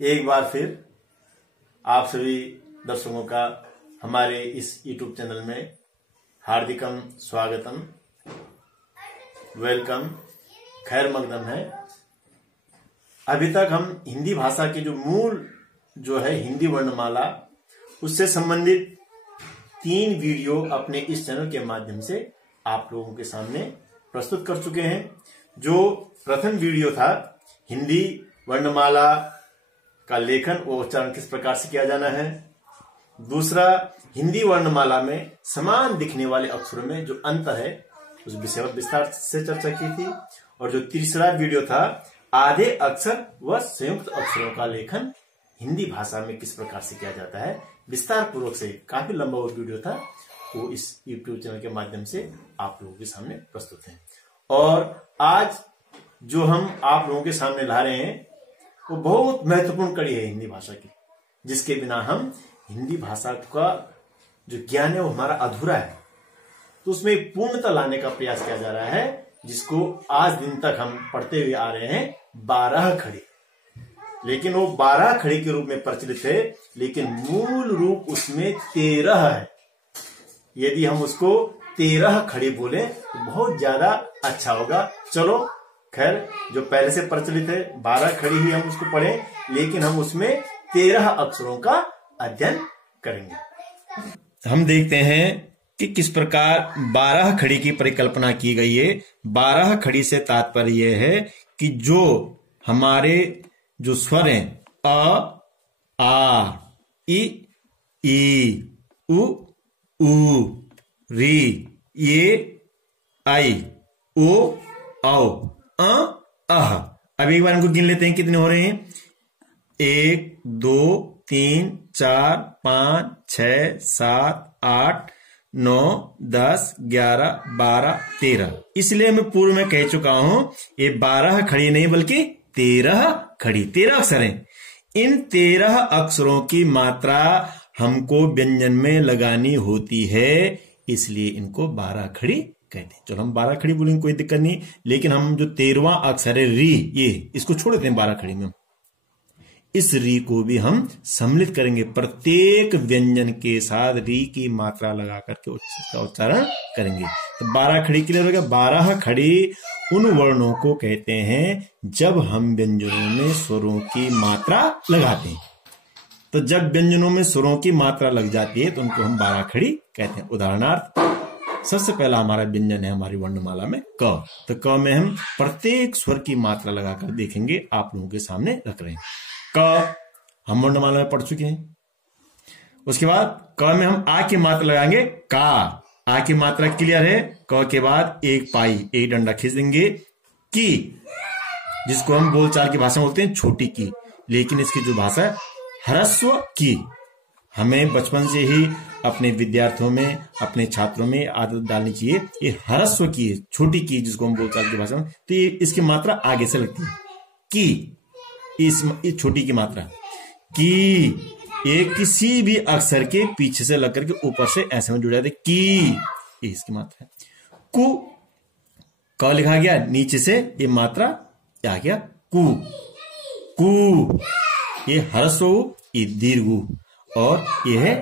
एक बार फिर आप सभी दर्शकों का हमारे इस YouTube चैनल में हार्दिकम स्वागतम, वेलकम, खैर मकदम है। अभी तक हम हिंदी भाषा के जो मूल है हिंदी वर्णमाला, उससे संबंधित 3 वीडियो अपने इस चैनल के माध्यम से आप लोगों के सामने प्रस्तुत कर चुके हैं। जो प्रथम वीडियो था हिंदी वर्णमाला का लेखन व उच्चारण किस प्रकार से किया जाना है, दूसरा हिंदी वर्णमाला में समान दिखने वाले अक्षरों में जो अंतर है उस विषय पर विस्तार से चर्चा की थी, और जो तीसरा वीडियो था आधे अक्षर व संयुक्त अक्षरों का लेखन हिंदी भाषा में किस प्रकार से किया जाता है, विस्तार पूर्वक से काफी लंबा वो वीडियो था, वो इस YouTube चैनल के माध्यम से आप लोगों के सामने प्रस्तुत है। और आज जो हम आप लोगों के सामने ला रहे हैं वो बहुत महत्वपूर्ण कड़ी है हिंदी भाषा की, जिसके बिना हम हिंदी भाषा का जो ज्ञान है वो हमारा अधूरा है। तो उसमें पूर्णता लाने का प्रयास किया जा रहा है, जिसको आज दिन तक हम पढ़ते हुए आ रहे हैं 12 खड़ी। लेकिन वो 12 खड़ी के रूप में प्रचलित है, लेकिन मूल रूप उसमें 13 है। यदि हम उसको 13 खड़ी बोले तो बहुत ज्यादा अच्छा होगा। चलो खैर, जो पहले से प्रचलित है 12 खड़ी ही हम उसको पढ़ें, लेकिन हम उसमें 13 अक्षरों का अध्ययन करेंगे। हम देखते हैं कि किस प्रकार 12 खड़ी की परिकल्पना की गई है। 12 खड़ी से तात्पर्य यह है कि जो हमारे जो स्वर हैं अ, आ, इ, ई, उ, री, ये, आई, ओ, औ, अह। अब एक बार इनको गिन लेते हैं कितने हो रहे हैं। 1 2 3 4 5 6 7 8 9 10 11 12 13। इसलिए मैं पूर्व में कह चुका हूं ये 12 खड़ी नहीं बल्कि 13 खड़ी, 13 अक्षर हैं। इन 13 अक्षरों की मात्रा हमको व्यंजन में लगानी होती है, इसलिए इनको 12 खड़ी कहते हैं। चलो हम 12 खड़ी बोलेंगे, कोई दिक्कत नहीं, लेकिन हम जो 13वां अक्षर है री, ये इसको छोड़ देते हैं 12 खड़ी में। इस री को भी हम सम्मिलित करेंगे, प्रत्येक व्यंजन के साथ री की मात्रा लगा करके उसका उच्चारण करेंगे। तो 12 खड़ी क्लियर हो गया। 12 खड़ी उन वर्णों को कहते हैं जब हम व्यंजनों में स्वरों की मात्रा लगाते हैं। तो जब व्यंजनों में स्वरों की मात्रा लग जाती है तो उनको हम 12 खड़ी कहते हैं। उदाहरणार्थ, सबसे पहला हमारा व्यंजन है हमारी वर्णमाला में क। तो क में हम प्रत्येक स्वर की मात्रा लगाकर देखेंगे, आप लोगों के सामने रख रहे हैं। क हम वर्णमाला में पढ़ चुके हैं। उसके बाद क में हम आ की मात्रा लगाएंगे का। आ की मात्रा क्लियर है। क के बाद एक पाई, एक डंडा खींच देंगे। की, जिसको हम बोलचाल की भाषा में बोलते हैं छोटी की, लेकिन इसकी जो भाषा है ह्रस्व की। हमें बचपन से ही अपने विद्यार्थियों में, अपने छात्रों में आदत डालनी चाहिए। ये ह्रस्व की है, छोटी की, जिसको हम बोलचाल की भाषा में, तो ये इसकी मात्रा आगे से लगती है। की, इस छोटी की मात्रा की, एक किसी भी अक्षर के पीछे से लग करके ऊपर से ऐसे में जुड़ जाते की, ये इसकी मात्रा है। कु, क लिखा गया, नीचे से ये मात्रा आ गया कु। कु, ये ह्रस्व, ये दीर्घ, और ये है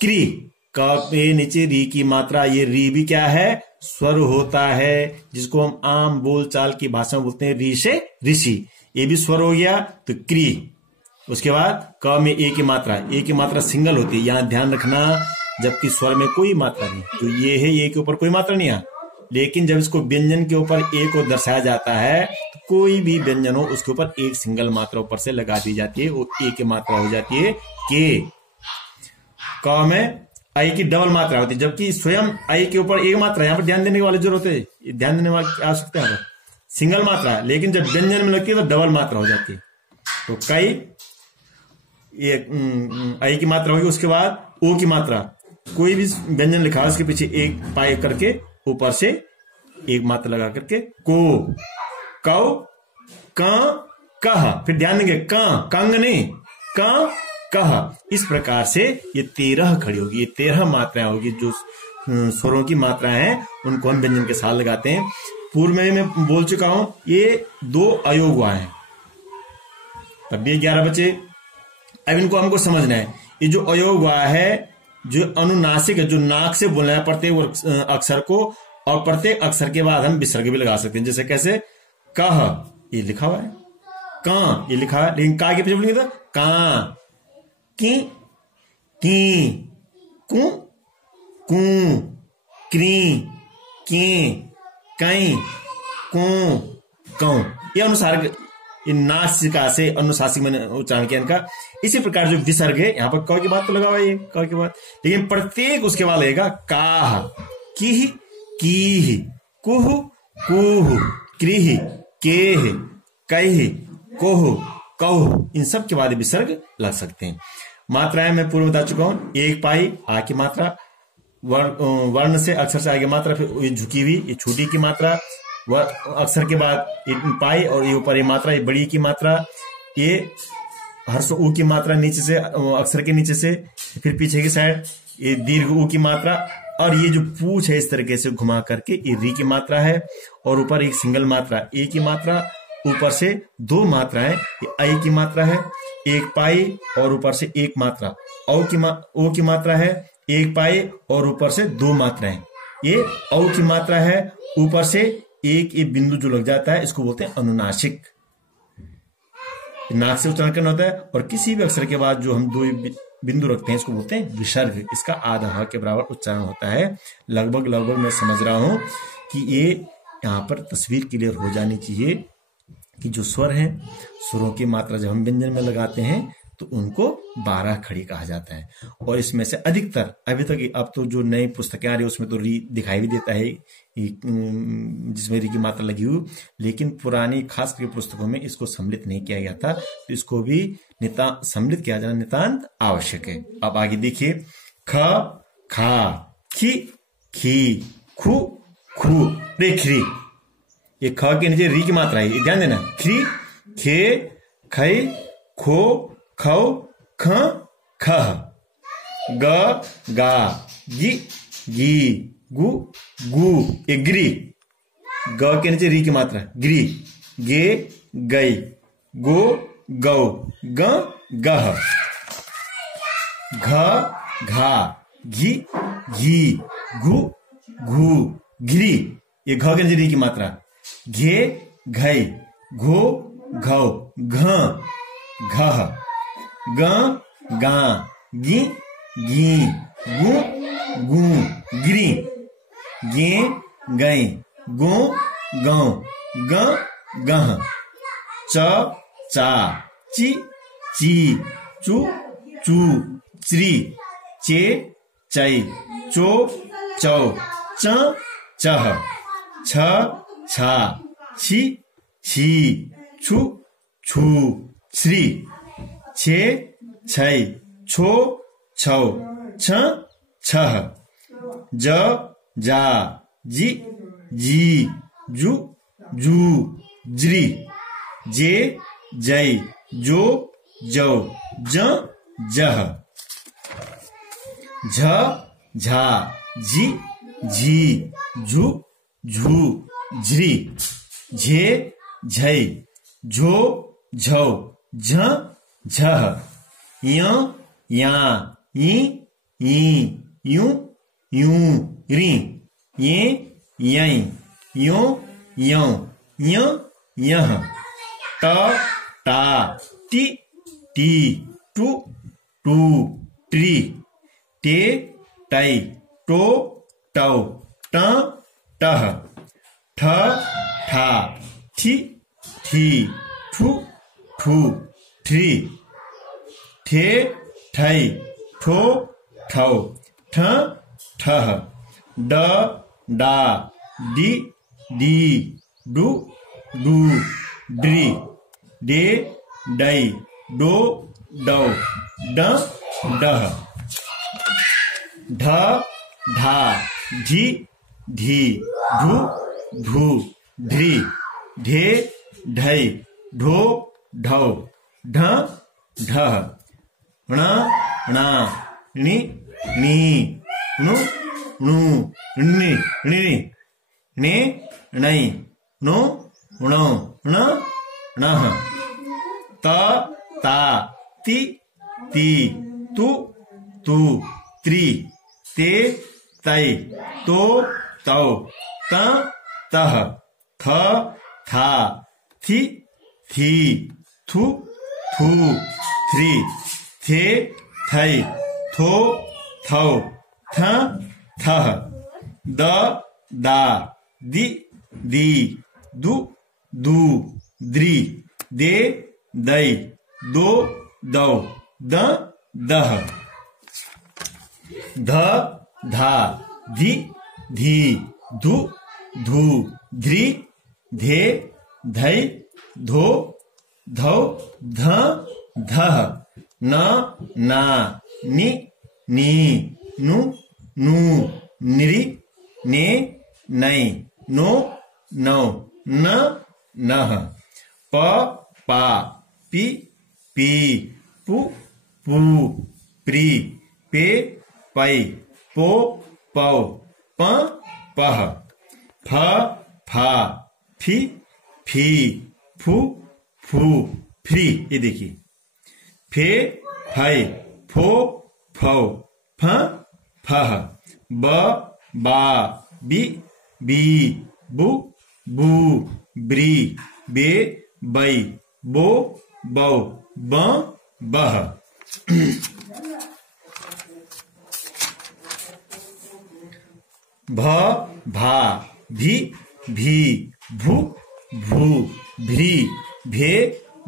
क्री। क के नीचे री की मात्रा, ये री भी क्या है, स्वर होता है, जिसको हम आम बोलचाल की भाषा में बोलते हैं री से ऋषि। ये भी स्वर हो गया, तो क्री। उसके बाद क में ए की मात्रा, ए की मात्रा सिंगल होती है, यहां ध्यान रखना, जबकि स्वर में कोई मात्रा नहीं। तो ये है, ये के ऊपर कोई मात्रा नहीं है, लेकिन जब इसको व्यंजन के ऊपर ए को दर्शाया जाता है तो कोई भी व्यंजन हो उसके ऊपर एक सिंगल मात्रा ऊपर से लगा दी जाती है, वो ए की मात्रा हो जाती है के। क में आई की डबल मात्रा होती है, जबकि स्वयं आई के ऊपर एक मात्रा, यहाँ पर ध्यान देने वाले जरूरत है, ध्यान देने वाली आवश्यकता है, सिंगल मात्रा, लेकिन जब व्यंजन में लगती है तो डबल मात्रा हो जाती है। तो कई, ये आई की मात्रा होगी। उसके बाद ओ की मात्रा, कोई भी व्यंजन लिखा है उसके पीछे एक पाई करके ऊपर से एक मात्रा लगा करके को। कौ, क, कह, फिर ध्यान देंगे क, कंग नहीं, क, कह। इस प्रकार से ये 13 खड़ी होगी, ये 13 मात्राएं होगी। जो स्वरों की मात्राएं हैं उनको हम व्यंजन के साथ लगाते हैं। पूर्व में मैं बोल चुका हूं, ये 2 अयोग हुआ है। तब भी 11 बचे। अब इनको हमको समझना है, ये जो अयोग हुआ है, जो अनुनासिक है, जो नाक से बोलना है प्रत्येक अक्षर को, और प्रत्येक अक्षर के बाद हम विसर्ग भी लगा सकते हैं। जैसे कैसे, कह ये लिखा हुआ है, का ये लिखा है, लेकिन का के पीछे बोलेंगे तो का, की, कु, कु, क्री, के, कई, को, कौ। ये अनुसार नासिका से अनुशासिक मैंने उच्चारण किया इनका। इसी प्रकार जो विसर्ग है, यहाँ पर क की बात तो लगा हुआ है, क की बात, लेकिन प्रत्येक उसके बाद लगेगा काह, की, की, कुह, कुह, क्रीह, केह, कह, कोह, कौह, इन सब के बाद विसर्ग लग सकते हैं। मात्राएं मैं पूर्व बता चुका हूं, एक पाई आ की मात्रा, वर्ण से अक्षर से आगे मात्रा, फिर ये झुकी हुई ये छोटी की मात्रा, अक्षर के बाद ये पाई, और ये ऊपर ये मात्रा, ये बड़ी की मात्रा, ये हर्ष ऊ की मात्रा नीचे से, अक्षर के नीचे से, फिर पीछे की साइड ये दीर्घ ऊ की मात्रा, और ये जो पूछ है इस तरीके से घुमा करके ये री की मात्रा है, और ऊपर एक सिंगल मात्रा ए की मात्रा, ऊपर से दो मात्राएं, ये आई की मात्रा है, एक पाई और ऊपर से एक मात्रा, ओ की मात्रा है, एक पाई और ऊपर से दो मात्राएं, ये औ की मात्रा है, ऊपर से एक ये बिंदु जो लग जाता है, इसको बोलते हैं अनुनासिक। नाक से उच्चारण करना होता है, और किसी भी अक्षर के बाद जो हम दो बिंदु रखते हैं इसको बोलते हैं विसर्ग। इसका आधा ह के बराबर उच्चारण होता है। लगभग मैं समझ रहा हूं कि ये यहाँ पर तस्वीर क्लियर हो जानी चाहिए कि जो स्वर हैं, स्वरों की मात्रा जब हम व्यंजन में लगाते हैं तो उनको 12 खड़ी कहा जाता है। और इसमें से अधिकतर अभी तक, अब तो जो नई पुस्तकें आ रही है उसमें तो री दिखाई भी देता है, जिसमें री की मात्रा लगी हुई, लेकिन पुरानी खास करके पुस्तकों में इसको सम्मिलित नहीं किया गया था, तो इसको भी सम्मिलित किया जाना नितांत आवश्यक है। अब आगे देखिए, ख, खा, खी, खी, खु, खु, रेखरी, ये ख के नीचे री की मात्रा है, ये ध्यान देना। खी, खे, खई, खो, खौ, ख, खह, ग, गा, गी, गी, गु, गु, ये गिरी, ग के नीचे री की मात्रा, गिरी, गे, गई, गो, गौ, ग, गह, घ, घा, घी, घी, घु, घू, गिरी, ये घ के नीचे री की मात्रा, घे, घई, घो, घौ, घ, घह, ग, गा, गी, गी, गु, गू, गिरी, गे, गई, गो, गौ, ग, गह, च, चा, ची, ची, चू, चू, च्री, चे, चई, चो, चौ, च, चह, छ, छा, छी, छी, छु, छू, श्री, छे, छै, छो, छौ, छ, छह, ज, जा, जी, जी, जू, जू, ज्री, जे, जय, जो, जौ, ज, जह, झ, झा, झी, झी, झू, झू, झ्री, झे, झई, झो, झौ, झ, झह, य, या, ई, यूं, यूं, री, ये, यई, यो, यौ, य, यह, ट, टा, टी, टी, टू, टू, ट्री, टे, टई, टो, टौ, ट, टह, ठ, ठा, ठी, ठी, ठू, ठू, ट्री, ठे, ठई, ठो, ठौ, ठ, ठह, ड, डा, डी, डी, डू, डू, ड्री, डे, डई, डो, डौ, ड, डह, ढ, ढा, ढी, ढी, ढू, ढू, ढ्री, ढे, ढई, ढो, ढौ, ढ, ढह, ण, णा, णी, णी, नु, णु, णी, णी, ने, णई, नो, णौ, ण, णह, त, ती ती तु तू त्री ते तई तो तौ त तह थ था थी थी थु थू थ्री थे थई थो थौ थ थह द दा दि दी दु दू द्री दे दई दो दौ द दह ध धा धी धी धु धू ध्री धे धई धो धौ ध धह न ना नि नी नु नू निरि ने नई नो नौ न नह प पा पी पी पु पू प्री पे पै पो पौ प पह फ फा फी फी फू फू फ्री। ये देखिए फे फै फो फौ फ फह ब बा बी बी बु बू ब्री बे बै बो बौ ब बह भ भा भी भी भू भू भ्री भे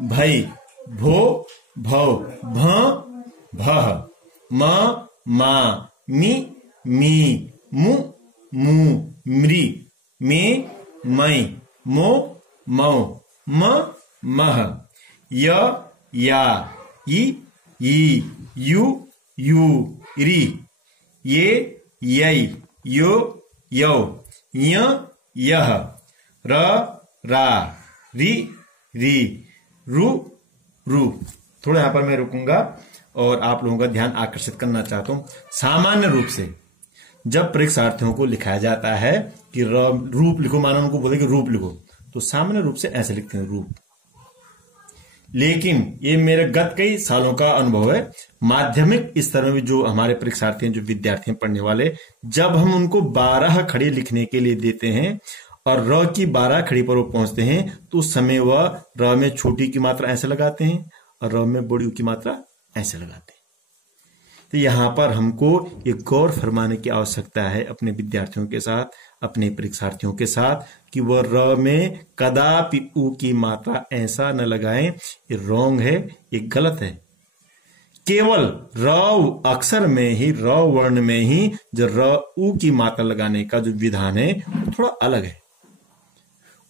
भई भो भौ भ भह म मा मी मी मु मू म्री मे मै मो मौ म मह य या ई यू यू री ये यै यो यौ य यह र रा री री रु रु। थोड़ा यहां पर मैं रुकूंगा और आप लोगों का ध्यान आकर्षित करना चाहता हूं। सामान्य रूप से जब परीक्षार्थियों को लिखाया जाता है कि रूप लिखो, मानो उनको बोले कि रूप लिखो, तो सामान्य रूप से ऐसे लिखते हैं रूप। लेकिन ये मेरे गत कई सालों का अनुभव है, माध्यमिक स्तर में भी जो हमारे परीक्षार्थी हैं, जो विद्यार्थी हैं पढ़ने वाले, जब हम उनको 12 खड़ी लिखने के लिए देते हैं और र की 12 खड़ी पर वो पहुंचते हैं तो उस समय वह र में छोटी की मात्रा ऐसे लगाते हैं और र में बड़ी की मात्रा ऐसे लगाते हैं। तो यहां पर हमको ये गौर फरमाने की आवश्यकता है अपने विद्यार्थियों के साथ, अपने परीक्षार्थियों के साथ, कि वह र में कदापि उ की मात्रा ऐसा न लगाएं। ये रॉन्ग है, ये गलत है। केवल र अक्षर में ही, र वर्ण में ही जो र उ की मात्रा लगाने का जो विधान है वो थोड़ा अलग है।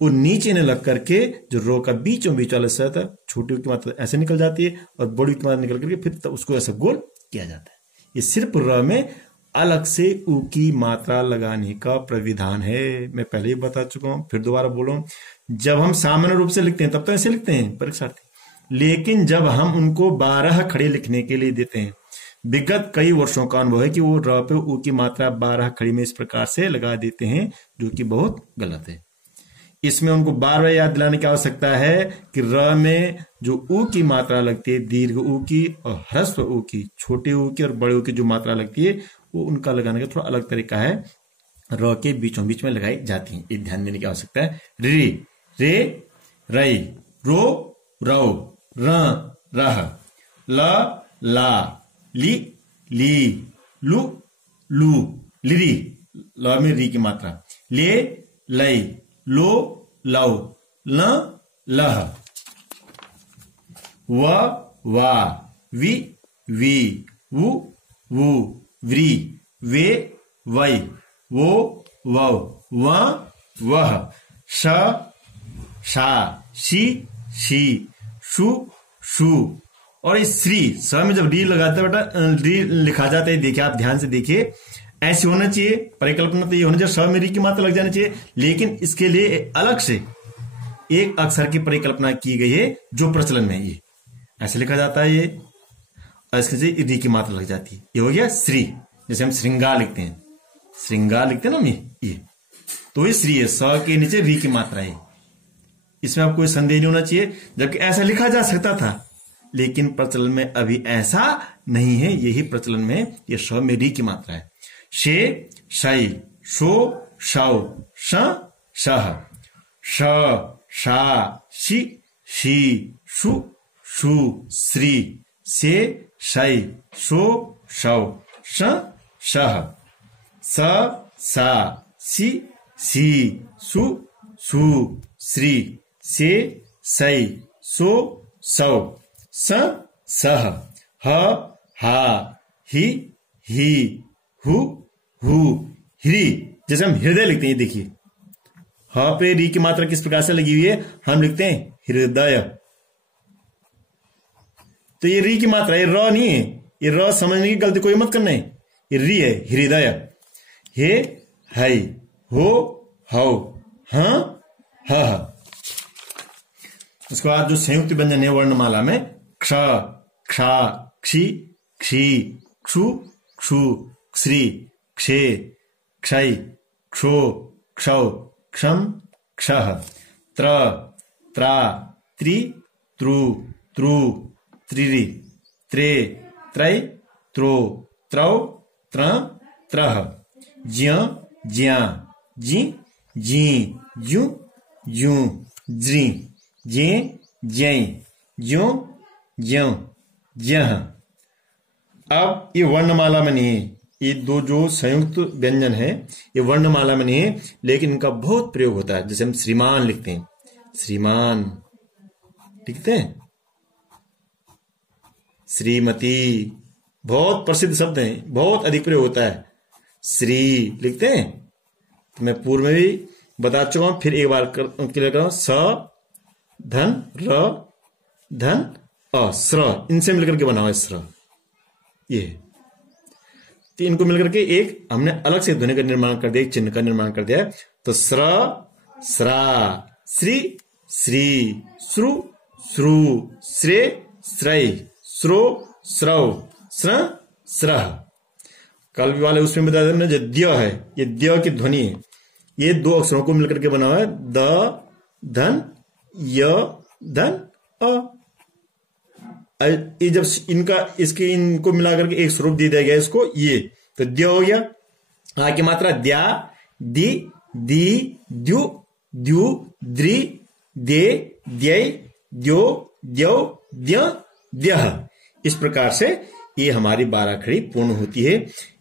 वो नीचे न लग करके जो रो का बीचों बीच वाला हिस्सा था, छोटी की मात्रा ऐसे निकल जाती है और बड़ी की मात्रा निकल करके फिर उसको ऐसा गोल किया जाता है। ये सिर्फ र में अलग से उ की मात्रा लगाने का प्रविधान है। मैं पहले ही बता चुका हूं, फिर दोबारा बोल रहा हूं। जब हम सामान्य रूप से लिखते हैं तब तो ऐसे लिखते हैं परीक्षार्थी, लेकिन जब हम उनको 12 खड़े लिखने के लिए देते हैं, विगत कई वर्षों का अनुभव है कि वो र पे उ की मात्रा 12 खड़ी में इस प्रकार से लगा देते हैं, जो कि बहुत गलत है। इसमें उनको बार बार याद दिलाने की आवश्यकता है कि र में जो उ की मात्रा लगती है, दीर्घ उ की और ह्रस्व उ की, छोटे उ की और बड़े उ की जो मात्रा लगती है, वो उनका लगाने का थोड़ा अलग तरीका है, र के बीचों बीच में लगाई जाती है। ये ध्यान देने की आवश्यकता है। री रे रई रो रौ र रह ल ला ली ली लू लू लिरी, ल में री की मात्रा, ले लई लो लौ ल लह व वा वि वी वु वु व्री वे वै वो वौ व वह श शा शी शी शु शु। और इस श्री स में जब डी लगाते बेटा डी लिखा जाता है, देखिए आप ध्यान से देखिए, ऐसे होना चाहिए परिकल्पना, तो ये होना चाहिए स में री की मात्रा लग जानी चाहिए, लेकिन इसके लिए अलग से एक अक्षर की परिकल्पना की गई है जो प्रचलन में है। ये ऐसे लिखा जाता है, ये और इसके लिए री की मात्रा लग जाती है। ये हो गया श्री। जैसे हम श्रृंगार लिखते हैं, श्रृंगार लिखते हैं ना ये तो ये श्री है, स के नीचे री की मात्रा है। इसमें आपको कोई संदेह नहीं होना चाहिए, जबकि ऐसा लिखा जा सकता था, लेकिन प्रचलन में अभी ऐसा नहीं है। यही प्रचलन में ये श में री की मात्रा है। शे शई, शो शौ, श शह, श शा, शि शी, शु शु, श्री, से शई, शो शौ, श शह, स सा, सि सी, सु सु, श्री, से सई, सो सौ, स सह, ह हा, ही ही, हु हु, ह्री। जैसे हम हृदय लिखते हैं, देखिए ह पे री की मात्रा किस प्रकार से लगी हुई है, हम लिखते हैं हृदय। तो ये री की मात्रा, ये र नहीं है, ये र समझने की गलती कोई मत करना है, ये री है, हृदय। हे हई, हो हौ, ह ह। उसके बाद जो संयुक्त व्यंजन है वर्णमाला में, क्षक्षा, क्षी क्षी, क्षु क्षु, क्षी क्षे, क्षय, क्षो क्षौ, क्षम क्षः, त्र त्रा, त्रित्रुत्रु, त्रिरि त्रे, त्रय त्रो, त्रौ त्र त्रः, ज्य ज्या, जि जी, ज्यु ज्यूं, ज्रि जे ज्यै, ज्यों ज्यों, ज्यः। अब ये वर्णमाला में नहीं है, ये दो जो संयुक्त व्यंजन है ये वर्णमाला में नहीं है, लेकिन इनका बहुत प्रयोग होता है। जैसे हम श्रीमान लिखते हैं, श्रीमान लिखते हैं, श्रीमती, बहुत प्रसिद्ध शब्द है, बहुत अधिक प्रयोग होता है। श्री लिखते हैं, तो मैं पूर्व में भी बता चुका हूं, फिर एक बार क्लियर करूं, स धन र धन अ, स्र, इनसे मिलकर के बना हुआ है स्र। ये तो इनको मिलकर के एक हमने अलग से ध्वनि का निर्माण कर दिया, एक चिन्ह का निर्माण कर दिया है। तो स्र स्रा, श्री श्री, श्रु श्रु, श्रे श्रय, श्रो श्रौ, स्र स्रह। कल वाले उसमें बता देना, जो द्य है, ये द्य की ध्वनि है, ये दो अक्षरों को मिलकर के बना हुआ है, द धन य धन अ। ये जब इनको मिलाकर के एक स्वरूप दे दिया गया इसको, ये तो द्य हो गया। आ की मात्रा द्या, दी दी, द्यु द्यु, द्रि दे, द्यै, द्यो द्यौ, द्य द्यः। इस प्रकार से ये हमारी 12 खड़ी पूर्ण होती है।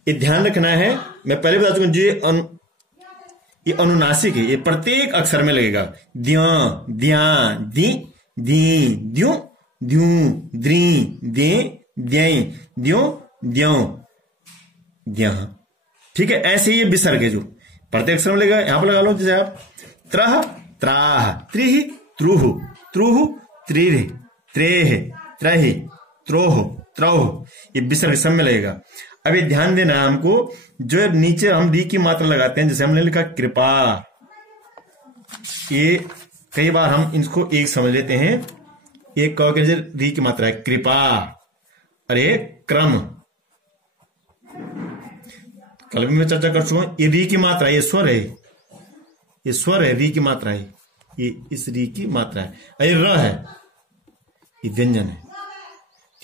ये ध्यान रखना है, मैं पहले बता चुका हूं, ये अनुनासिक है, ये प्रत्येक अक्षर में लगेगा। द्य द्या, दी दी, द्यू द्यू, द्री दे, द्यै, द्यो द्यों, द्यः। ठीक है, ऐसे ही ये विसर्ग है जो प्रत्येक अक्षर में लगेगा। यहां पर लगा लो, जैसे आप त्रह त्राह, त्रिहि त्रुह, त्रुह त्रिह, त्रेह त्रहि, त्रोह त्रौह, ये विसर्ग सब में लगेगा। अब ये ध्यान देना है हमको, जो नीचे हम री की मात्रा लगाते हैं, जैसे हमने लिखा कृपा, ये कई बार हम इसको एक समझ लेते हैं, एक क के री की मात्रा है कृपा, अरे क्रम। कल भी मैं चर्चा कर चुका हूं, ये री की मात्रा, ये स्वर है, ये स्वर है, री की मात्रा है, ये इस री की मात्रा है, ये र है, ये व्यंजन है।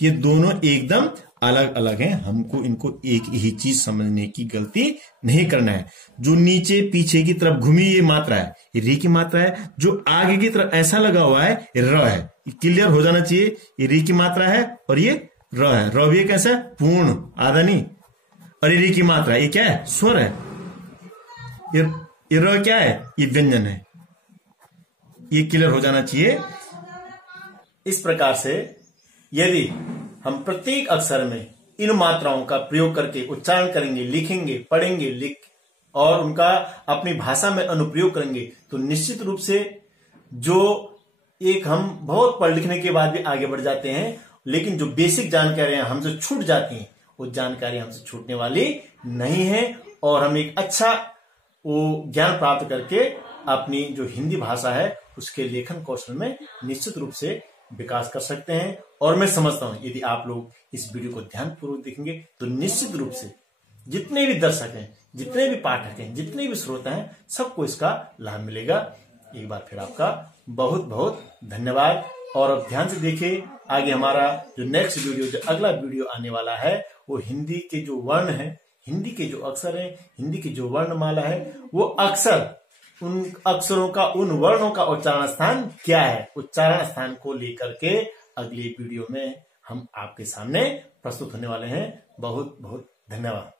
ये दोनों एकदम अलग अलग हैं, हमको इनको एक ही चीज समझने की गलती नहीं करना है। जो नीचे पीछे की तरफ घूमी ये मात्रा है, ये री की मात्रा है। जो आगे की तरफ ऐसा लगा हुआ है, ये र है। क्लियर हो जाना चाहिए, ये री की मात्रा है और ये र है। र भी कैसा है, पूर्ण, आधा नहीं। और ये री की मात्रा, ये क्या है, स्वर है। ये र क्या है, ये व्यंजन है। ये क्लियर हो जाना चाहिए। इस प्रकार से यदि हम प्रत्येक अक्षर में इन मात्राओं का प्रयोग करके उच्चारण करेंगे, लिखेंगे, पढ़ेंगे, और उनका अपनी भाषा में अनुप्रयोग करेंगे, तो निश्चित रूप से जो एक हम बहुत पढ़ लिखने के बाद भी आगे बढ़ जाते हैं, लेकिन जो बेसिक जानकारियां हमसे छूट जाती हैं, वो जानकारी हमसे छूटने वाली नहीं है। और हम एक अच्छा वो ज्ञान प्राप्त करके अपनी जो हिंदी भाषा है उसके लेखन कौशल में निश्चित रूप से विकास कर सकते हैं। और मैं समझता हूं यदि आप लोग इस वीडियो को ध्यानपूर्वक देखेंगे तो निश्चित रूप से जितने भी दर्शक हैं, जितने भी पाठक हैं, जितने भी श्रोता हैं, सबको इसका लाभ मिलेगा। एक बार फिर आपका बहुत बहुत धन्यवाद। और अब ध्यान से देखिए, आगे हमारा जो नेक्स्ट वीडियो, जो अगला वीडियो आने वाला है, वो हिंदी के जो वर्ण है, हिंदी के जो अक्षर है, हिंदी की जो वर्णमाला है, वो अक्षर, उन अक्षरों का, उन वर्णों का उच्चारण स्थान क्या है, उच्चारण स्थान को लेकर के अगली वीडियो में हम आपके सामने प्रस्तुत होने वाले हैं। बहुत बहुत धन्यवाद।